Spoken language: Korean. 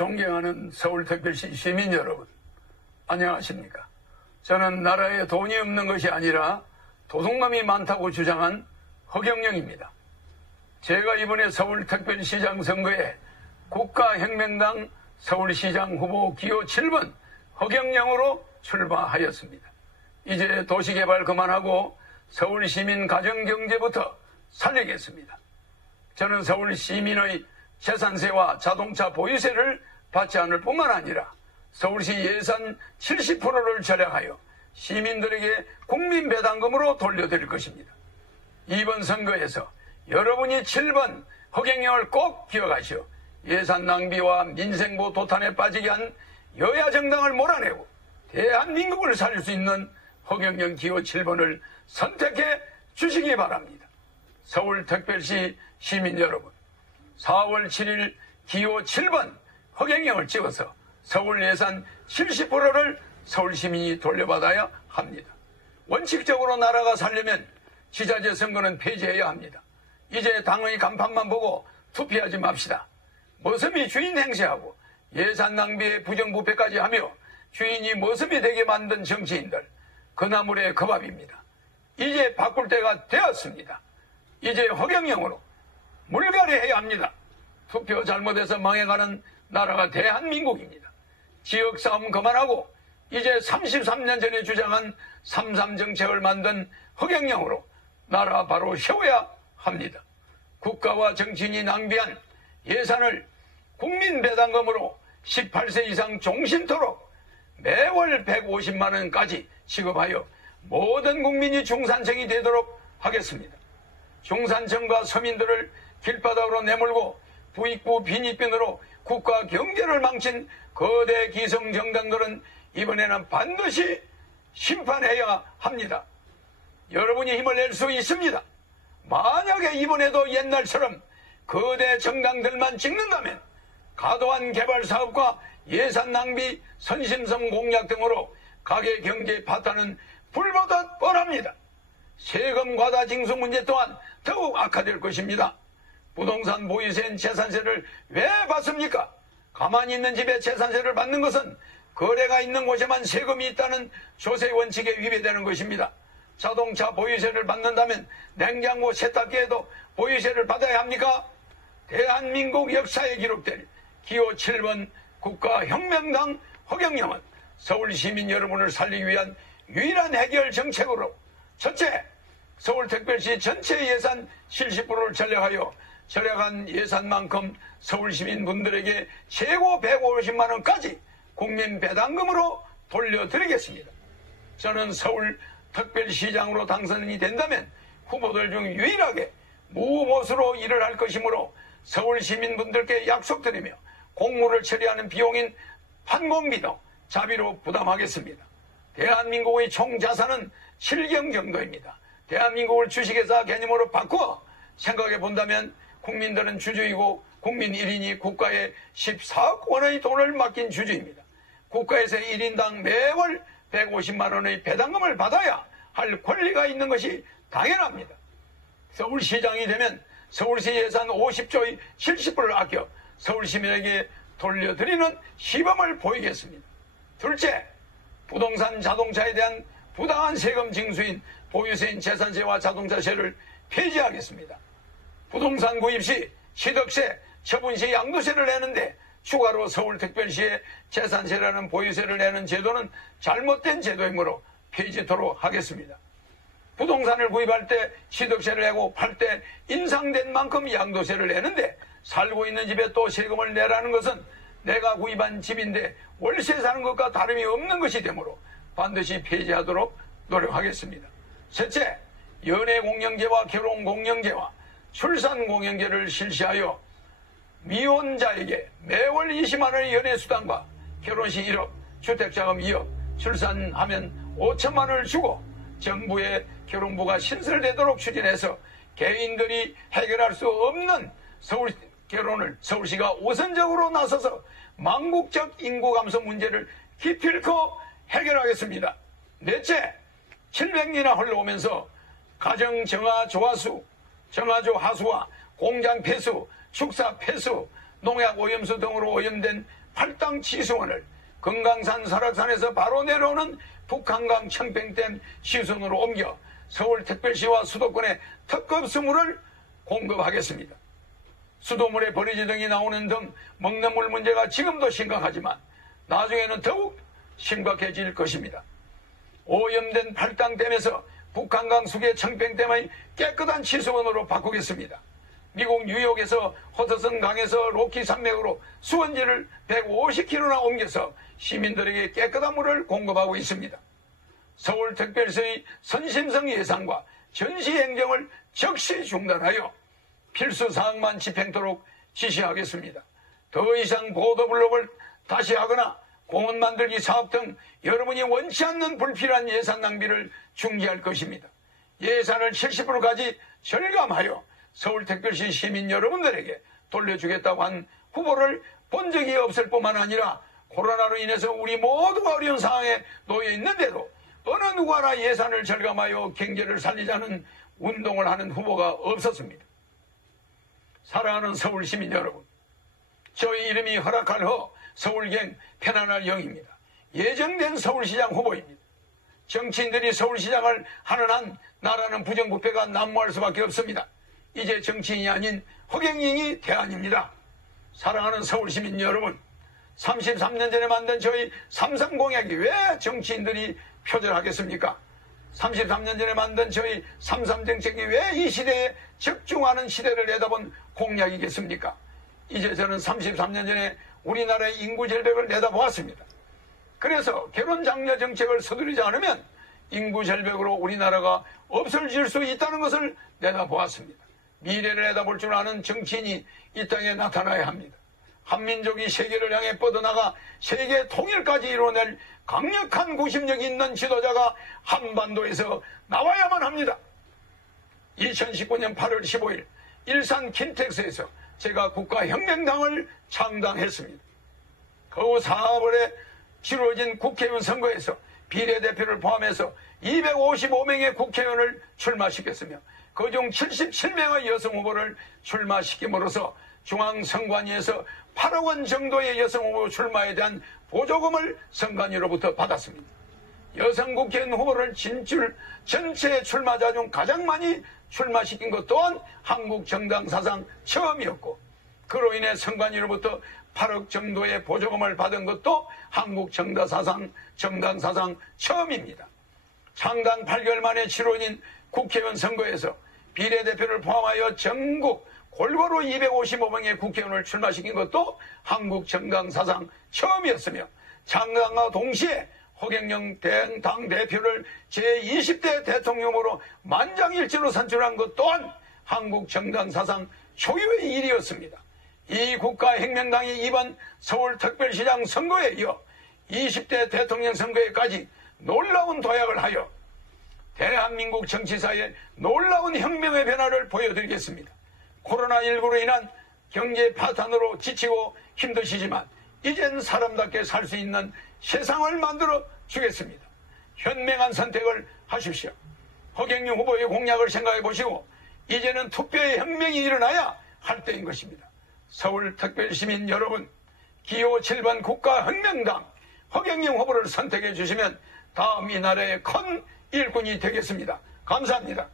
존경하는 서울특별시 시민 여러분, 안녕하십니까? 저는 나라에 돈이 없는 것이 아니라 도둑놈이 많다고 주장한 허경영입니다. 제가 이번에 서울특별시장 선거에 국가혁명당 서울시장 후보 기호 7번 허경영으로 출마하였습니다. 이제 도시개발 그만하고 서울시민 가정경제부터 살리겠습니다. 저는 서울시민의 재산세와 자동차 보유세를 받지 않을 뿐만 아니라 서울시 예산 70%를 절약하여 시민들에게 국민배당금으로 돌려드릴 것입니다. 이번 선거에서 여러분이 7번 허경영을 꼭 기억하시어 예산 낭비와 민생보 도탄에 빠지게 한 여야 정당을 몰아내고 대한민국을 살릴 수 있는 허경영 기호 7번을 선택해 주시기 바랍니다. 서울특별시 시민 여러분, 4월 7일 기호 7번 허경영을 찍어서 서울 예산 70%를 서울시민이 돌려받아야 합니다. 원칙적으로 나라가 살려면 지자체 선거는 폐지해야 합니다. 이제 당의 간판만 보고 투표하지 맙시다. 머슴이 주인 행세하고 예산 낭비에 부정부패까지 하며 주인이 머슴이 되게 만든 정치인들, 그 나물의 그 밥입니다. 이제 바꿀 때가 되었습니다. 이제 허경영으로 물갈이해야 합니다. 투표 잘못해서 망해가는 나라가 대한민국입니다. 지역싸움 그만하고 이제 33년 전에 주장한 3.3 정책을 만든 허경영으로 나라 바로 세워야 합니다. 국가와 정치인이 낭비한 예산을 국민배당금으로 18세 이상 종신토록 매월 150만 원까지 지급하여 모든 국민이 중산층이 되도록 하겠습니다. 중산층과 서민들을 길바닥으로 내몰고 부익부 빈익빈으로 국가 경제를 망친 거대 기성정당들은 이번에는 반드시 심판해야 합니다. 여러분이 힘을 낼 수 있습니다. 만약에 이번에도 옛날처럼 거대 정당들만 찍는다면 과도한 개발 사업과 예산 낭비, 선심성 공약 등으로 가계 경제 파탄은 불보듯 뻔합니다. 세금 과다 징수 문제 또한 더욱 악화될 것입니다. 부동산 보유세는 재산세를 왜 받습니까? 가만히 있는 집에 재산세를 받는 것은 거래가 있는 곳에만 세금이 있다는 조세 원칙에 위배되는 것입니다. 자동차 보유세를 받는다면 냉장고 세탁기에도 보유세를 받아야 합니까? 대한민국 역사에 기록될 기호 7번 국가혁명당 허경영은 서울시민 여러분을 살리기 위한 유일한 해결 정책으로 첫째, 서울특별시 전체 예산 70%를 전략하여 절약한 예산만큼 서울시민분들에게 최고 150만 원까지 국민배당금으로 돌려드리겠습니다. 저는 서울특별시장으로 당선이 된다면 후보들 중 유일하게 무보수로 일을 할 것이므로 서울시민분들께 약속드리며 공무를 처리하는 비용인 판공비도 자비로 부담하겠습니다. 대한민국의 총자산은 7경 정도입니다. 대한민국을 주식회사 개념으로 바꾸어 생각해 본다면 국민들은 주주이고 국민 1인이 국가에 14억 원의 돈을 맡긴 주주입니다. 국가에서 1인당 매월 150만 원의 배당금을 받아야 할 권리가 있는 것이 당연합니다. 서울시장이 되면 서울시 예산 50조의 70%를 아껴 서울시민에게 돌려드리는 시범을 보이겠습니다. 둘째, 부동산 자동차에 대한 부당한 세금 징수인 보유세인 재산세와 자동차세를 폐지하겠습니다. 부동산 구입 시 취득세, 처분 시 양도세를 내는데 추가로 서울특별시에 재산세라는 보유세를 내는 제도는 잘못된 제도이므로 폐지토록 하겠습니다. 부동산을 구입할 때 취득세를 내고 팔 때 인상된 만큼 양도세를 내는데 살고 있는 집에 또 세금을 내라는 것은 내가 구입한 집인데 월세 사는 것과 다름이 없는 것이 되므로 반드시 폐지하도록 노력하겠습니다. 셋째, 연애공영제와 결혼공영제와 출산공영제를 실시하여 미혼자에게 매월 20만 원의 연애수당과 결혼식 1억, 주택자금 2억, 출산하면 5천만 원을 주고 정부의 결혼부가 신설되도록 추진해서 개인들이 해결할 수 없는 서울 결혼을 서울시가 우선적으로 나서서 망국적 인구 감소 문제를 기필코 해결하겠습니다. 넷째, 700년이나 흘러오면서 가정 정화 조화수, 정화조 하수와 공장 폐수, 축사 폐수, 농약 오염수 등으로 오염된 팔당 치수원을 금강산 설악산에서 바로 내려오는 북한강 청평댐 시순으로 옮겨 서울특별시와 수도권에 특급 수물을 공급하겠습니다. 수도물에 버리지 등이 나오는 등 먹는 물 문제가 지금도 심각하지만 나중에는 더욱 심각해질 것입니다. 오염된 팔당댐에서 북한강 수계 청평댐의 깨끗한 치수원으로 바꾸겠습니다. 미국 뉴욕에서 허드슨 강에서 로키 산맥으로 수원지를 150km나 옮겨서 시민들에게 깨끗한 물을 공급하고 있습니다. 서울특별시의 선심성 예산과 전시행정을 즉시 중단하여 필수사항만 집행토록 지시하겠습니다. 더 이상 보도블록을 다시 하거나 공원 만들기 사업 등 여러분이 원치 않는 불필요한 예산 낭비를 중지할 것입니다. 예산을 70%까지 절감하여 서울특별시 시민 여러분들에게 돌려주겠다고 한 후보를 본 적이 없을 뿐만 아니라 코로나로 인해서 우리 모두가 어려운 상황에 놓여 있는데도 어느 누구 하나 예산을 절감하여 경제를 살리자는 운동을 하는 후보가 없었습니다. 사랑하는 서울시민 여러분, 저희 이름이 허락할 허 서울경 편안할 영입니다. 예정된 서울시장 후보입니다. 정치인들이 서울시장을 하는 한 나라는 부정부패가 난무할 수밖에 없습니다. 이제 정치인이 아닌 허경영이 대안입니다. 사랑하는 서울시민 여러분, 33년 전에 만든 저희 삼삼공약이 왜 정치인들이 표절하겠습니까? 33년 전에 만든 저희 삼삼정책이 왜 이 시대에 적중하는 시대를 내다본 공약이겠습니까? 이제 저는 33년 전에 우리나라의 인구 절벽을 내다보았습니다. 그래서 결혼장려 정책을 서두르지 않으면 인구 절벽으로 우리나라가 없어질 수 있다는 것을 내다보았습니다. 미래를 내다볼 줄 아는 정치인이 이 땅에 나타나야 합니다. 한민족이 세계를 향해 뻗어나가 세계 통일까지 이뤄낼 강력한 구심력이 있는 지도자가 한반도에서 나와야만 합니다. 2019년 8월 15일 일산 킨텍스에서 제가 국가혁명당을 창당했습니다. 그 4월에 치러진 국회의원 선거에서 비례대표를 포함해서 255명의 국회의원을 출마시켰으며 그중 77명의 여성 후보를 출마시킴으로써 중앙선관위에서 8억 원 정도의 여성 후보 출마에 대한 보조금을 선관위로부터 받았습니다. 여성 국회의원 후보를 진출 전체 출마자 중 가장 많이 출마시킨 것 또한 한국 정당 사상 처음이었고, 그로 인해 선관위로부터 8억 정도의 보조금을 받은 것도 한국 정당 사상 처음입니다. 창당 8개월 만에 치러진 국회의원 선거에서 비례대표를 포함하여 전국 골고루 255명의 국회의원을 출마시킨 것도 한국 정당 사상 처음이었으며, 창당과 동시에 허경영 당대표를 제20대 대통령으로 만장일치로 선출한 것 또한 한국 정당 사상 초유의 일이었습니다. 이 국가혁명당이 이번 서울특별시장 선거에 이어 20대 대통령 선거에까지 놀라운 도약을 하여 대한민국 정치사에 놀라운 혁명의 변화를 보여드리겠습니다. 코로나19로 인한 경제 파탄으로 지치고 힘드시지만 이젠 사람답게 살 수 있는 세상을 만들어 주겠습니다. 현명한 선택을 하십시오. 허경영 후보의 공약을 생각해 보시고 이제는 투표의 혁명이 일어나야 할 때인 것입니다. 서울특별시민 여러분, 기호 7번 국가혁명당 허경영 후보를 선택해 주시면 다음 이 나라의 큰 일꾼이 되겠습니다. 감사합니다.